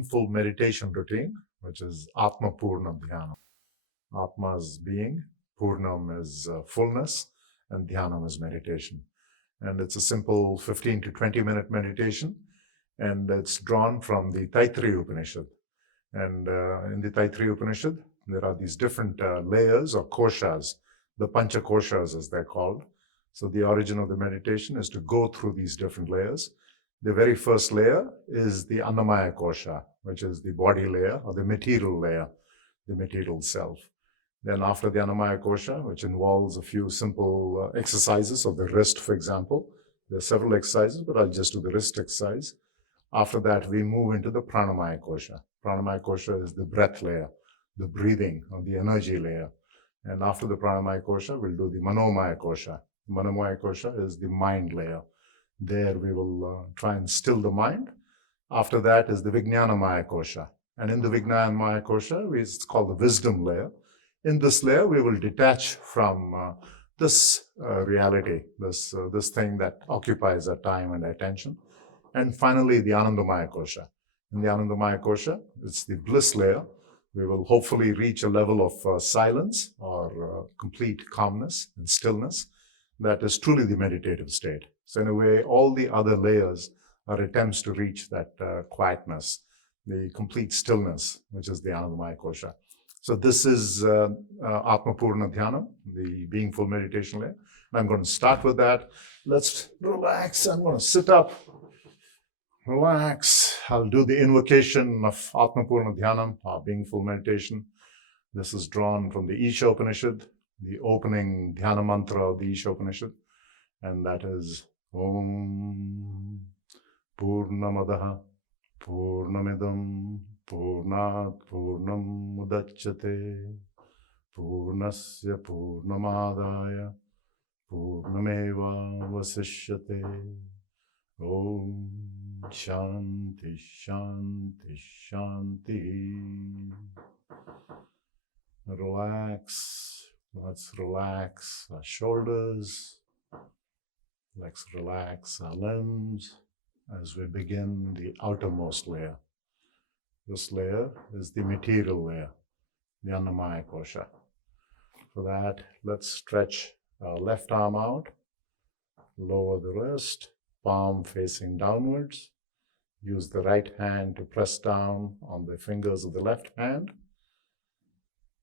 Beingful Meditation routine, which is Atma Purna Dhyana. Atma is being, Purnam is fullness, and Dhyanam is meditation. And it's a simple 15 to 20 minute meditation, and it's drawn from the Taittiriya Upanishad. And in the Taittiriya Upanishad, there are these different layers or koshas, the pancha koshas as they're called. So the origin of the meditation is to go through these different layers. The very first layer is the Annamaya kosha, which is the body layer or the material layer, the material self. Then after the Annamaya kosha, which involves a few simple exercises of the wrist, for example. There are several exercises, but I'll just do the wrist exercise. After that, we move into the Pranamaya kosha. Pranamaya kosha is the breath layer, the breathing or the energy layer. And after the Pranamaya kosha, we'll do the Manomaya kosha. Manomaya kosha is the mind layer. There we will try and still the mind. After that is the Vijnanamaya kosha. And in the Vijnanamaya kosha, it's called the wisdom layer. In this layer, we will detach from this reality, this thing that occupies our time and attention. And finally, the Anandamaya kosha. In the Anandamaya kosha, it's the bliss layer. We will hopefully reach a level of silence or complete calmness and stillness that is truly the meditative state. So in a way, all the other layers are attempts to reach that quietness, the complete stillness, which is the Anandamaya kosha. So this is Atma Purna Dhyana, the Beingful Meditation layer. I'm going to start with that. Let's relax. I'm going to sit up. Relax. I'll do the invocation of Atma Purna Dhyana, our Beingful Meditation. This is drawn from the Isha Upanishad, the opening Dhyana mantra of the Isha Upanishad. And that is Om Purnamadaha Purnamidam Purnat Purnam Mudachyate Purnasya Purnamadaya Purnameva Vasishyate. Om Shanti Shanti Shanti. Relax. Let's relax our shoulders. Let's relax our limbs as we begin the outermost layer. This layer is the material layer, the Annamaya kosha. For that, let's stretch our left arm out, lower the wrist, palm facing downwards. Use the right hand to press down on the fingers of the left hand,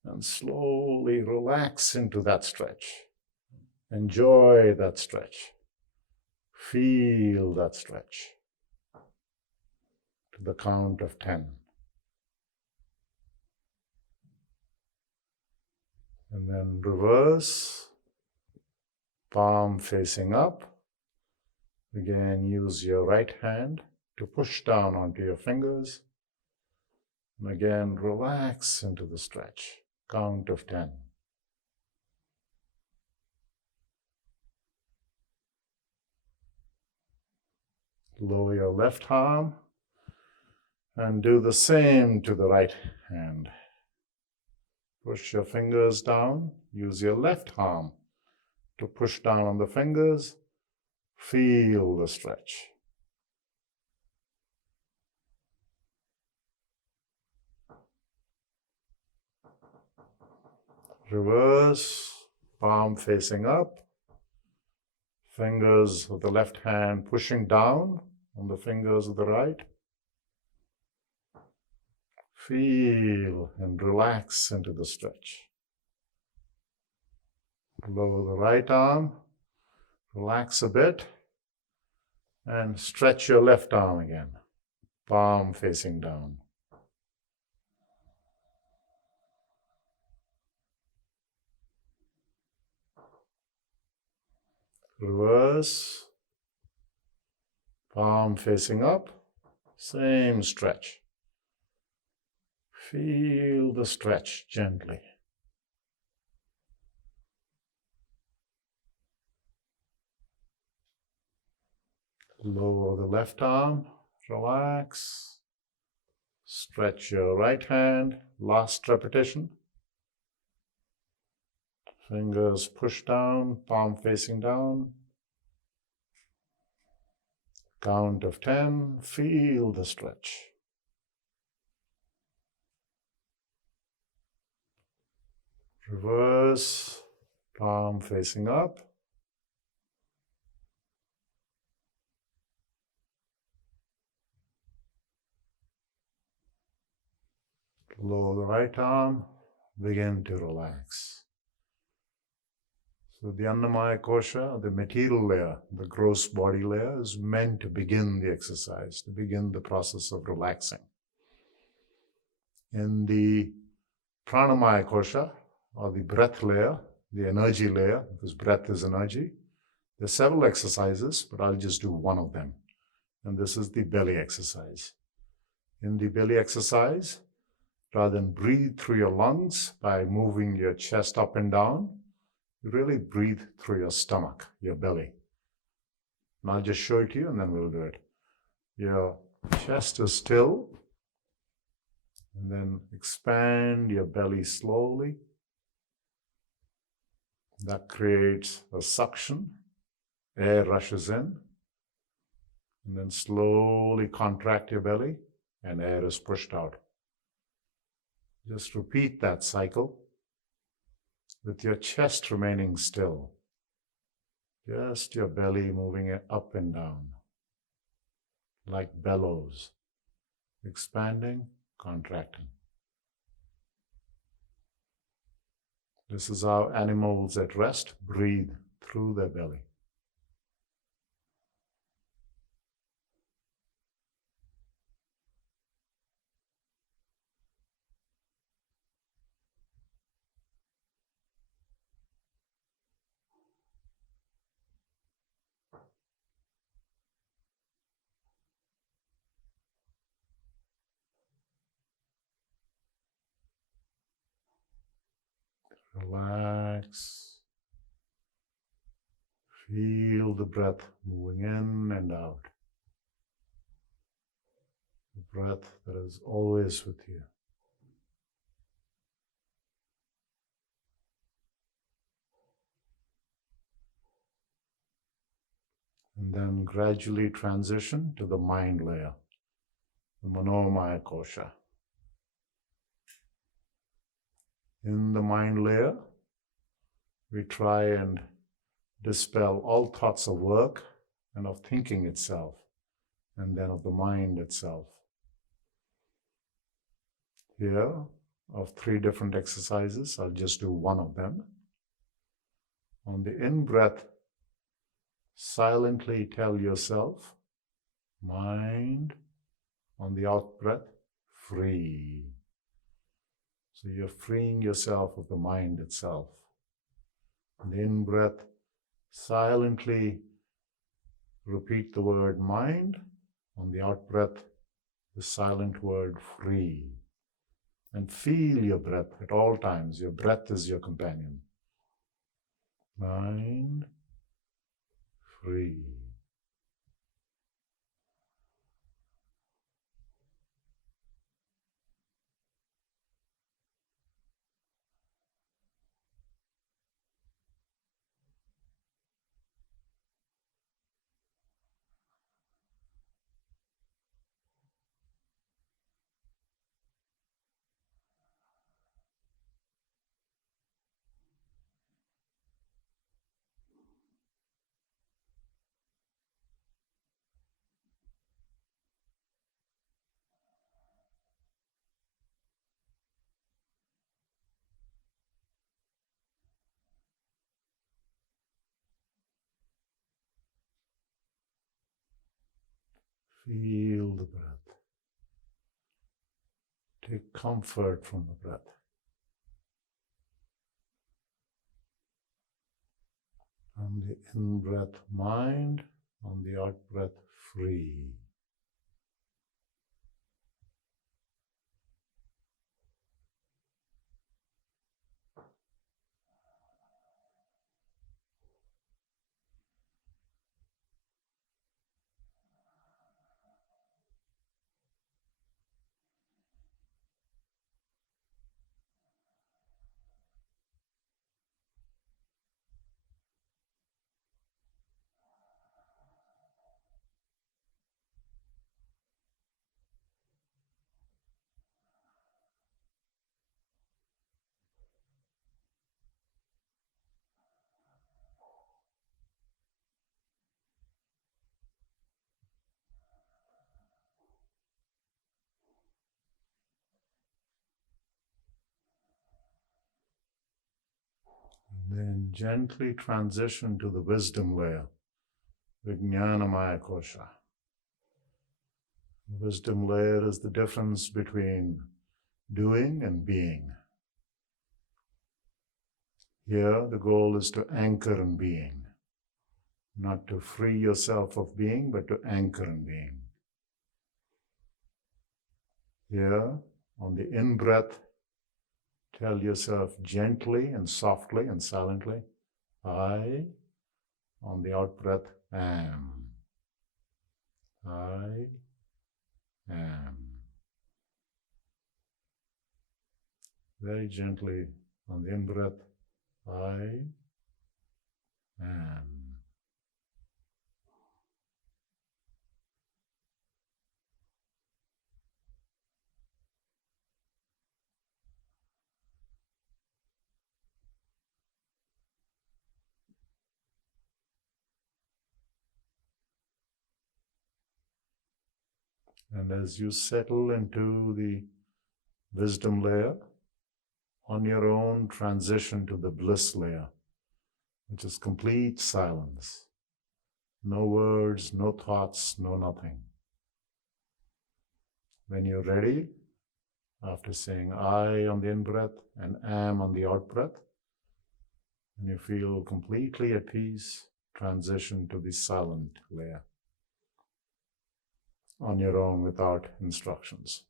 and slowly relax into that stretch. Enjoy that stretch. Feel that stretch to the count of 10. And then reverse, palm facing up. Again, use your right hand to push down onto your fingers. And again, relax into the stretch. Count of 10. Lower your left arm and do the same to the right hand. Push your fingers down. Use your left arm to push down on the fingers. Feel the stretch. Reverse, palm facing up. Fingers of the left hand pushing down on the fingers of the right. Feel and relax into the stretch. Lower the right arm, relax a bit, and stretch your left arm again, palm facing down. Reverse, palm facing up, same stretch. Feel the stretch gently. Lower the left arm, relax. Stretch your right hand, last repetition. Fingers push down, palm facing down. Count of 10, feel the stretch. Reverse, palm facing up. Lower the right arm, begin to relax. So the Annamaya Kosha, the material layer, the gross body layer, is meant to begin the exercise, to begin the process of relaxing. In the Pranamaya Kosha, or the breath layer, the energy layer, because breath is energy, there are several exercises, but I'll just do one of them. And this is the belly exercise. In the belly exercise, rather than breathe through your lungs by moving your chest up and down, you really breathe through your stomach, your belly. And I'll just show it to you and then we'll do it. Your chest is still, and then expand your belly slowly. That creates a suction. Air rushes in, and then slowly contract your belly, and air is pushed out. Just repeat that cycle with your chest remaining still. Just your belly moving up and down, like bellows, expanding, contracting. This is how animals at rest breathe through their belly. Relax. Feel the breath moving in and out. The breath that is always with you. And then gradually transition to the mind layer, the Manomaya Kosha. In the mind layer, we try and dispel all thoughts of work and of thinking itself, and then of the mind itself. Here, of 3 different exercises, I'll just do one of them. On the in-breath, silently tell yourself, mind. On the out-breath, free. So you're freeing yourself of the mind itself. On the in-breath, silently repeat the word mind. On the out-breath, the silent word free. And feel your breath at all times. Your breath is your companion. Mind, free. Feel the breath. Take comfort from the breath. On the in-breath, mind. On the out-breath, free. Then gently transition to the wisdom layer, Vijnanamaya Kosha. The wisdom layer is the difference between doing and being. Here, the goal is to anchor in being, not to free yourself of being, but to anchor in being. Here, on the in-breath, tell yourself gently and softly and silently, I. On the out-breath, am. I am. Very gently on the in-breath, I am. And as you settle into the wisdom layer, on your own transition to the bliss layer, which is complete silence. No words, no thoughts, no nothing. When you're ready, after saying I on the in-breath and am on the out-breath, and you feel completely at peace, transition to the silent layer on your own without instructions.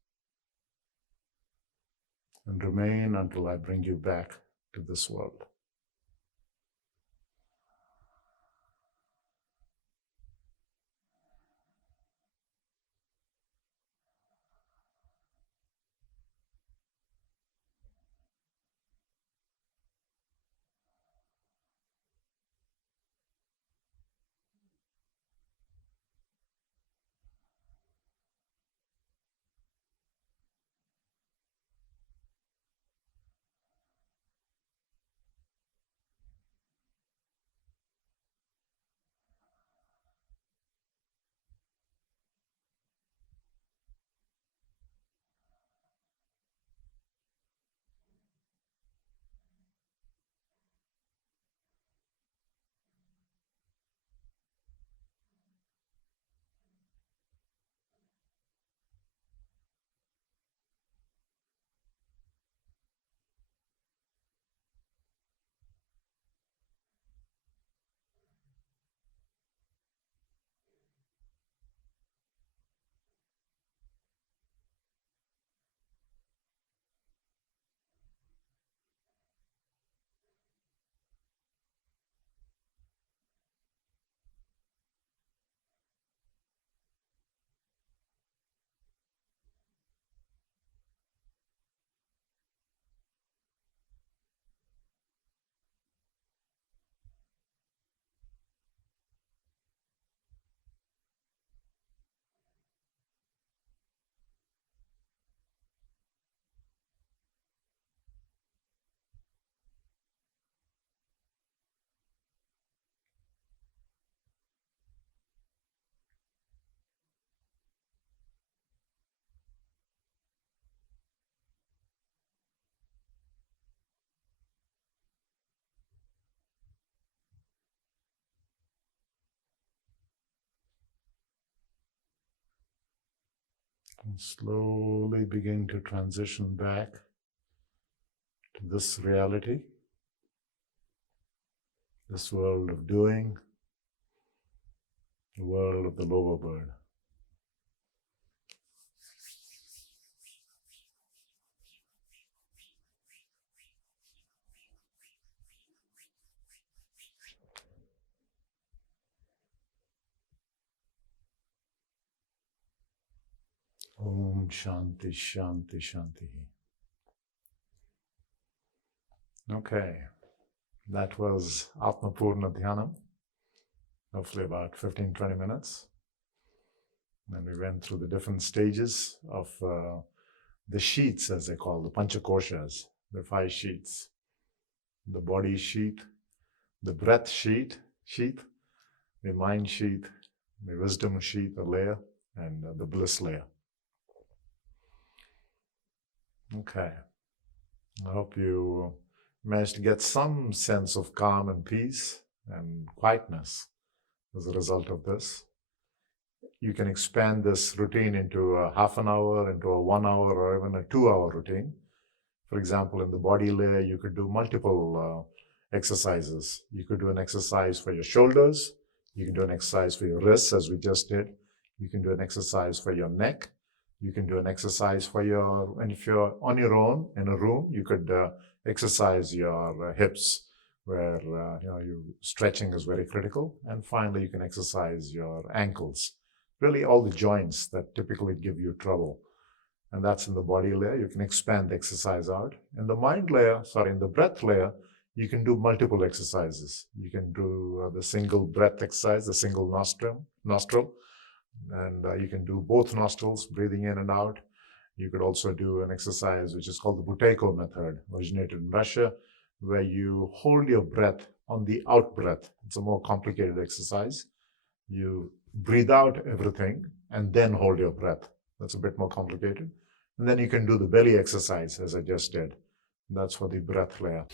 And remain until I bring you back to this world. And slowly begin to transition back to this reality, this world of doing, the world of the lower bird. Om Shanti Shanti Shanti. Okay, that was Atma Purna Dhyanam, hopefully about 15-20 minutes. And we went through the different stages of the sheets, as they call the Panchakoshas, the 5 sheets. The body sheet, the breath sheet, the mind sheet, the wisdom sheet, the layer, and the bliss layer. Okay, I hope you manage to get some sense of calm and peace and quietness as a result of this. You can expand this routine into a half an hour, into a 1 hour, or even a 2 hour routine. For example, in the body layer, you could do multiple exercises. You could do an exercise for your shoulders. You can do an exercise for your wrists, as we just did. You can do an exercise for your neck. You can do an exercise for your, and if you're on your own in a room, you could exercise your hips, where stretching is very critical. And finally, you can exercise your ankles, really all the joints that typically give you trouble. And that's in the body layer. You can expand the exercise out. In the mind layer, in the breath layer, you can do multiple exercises. You can do the single breath exercise, the single nostril, and you can do both nostrils, breathing in and out. You could also do an exercise which is called the Buteyko method, originated in Russia, where you hold your breath on the out breath. It's a more complicated exercise. You breathe out everything and then hold your breath. That's a bit more complicated. And then you can do the belly exercise, as I just did. That's for the breath layer.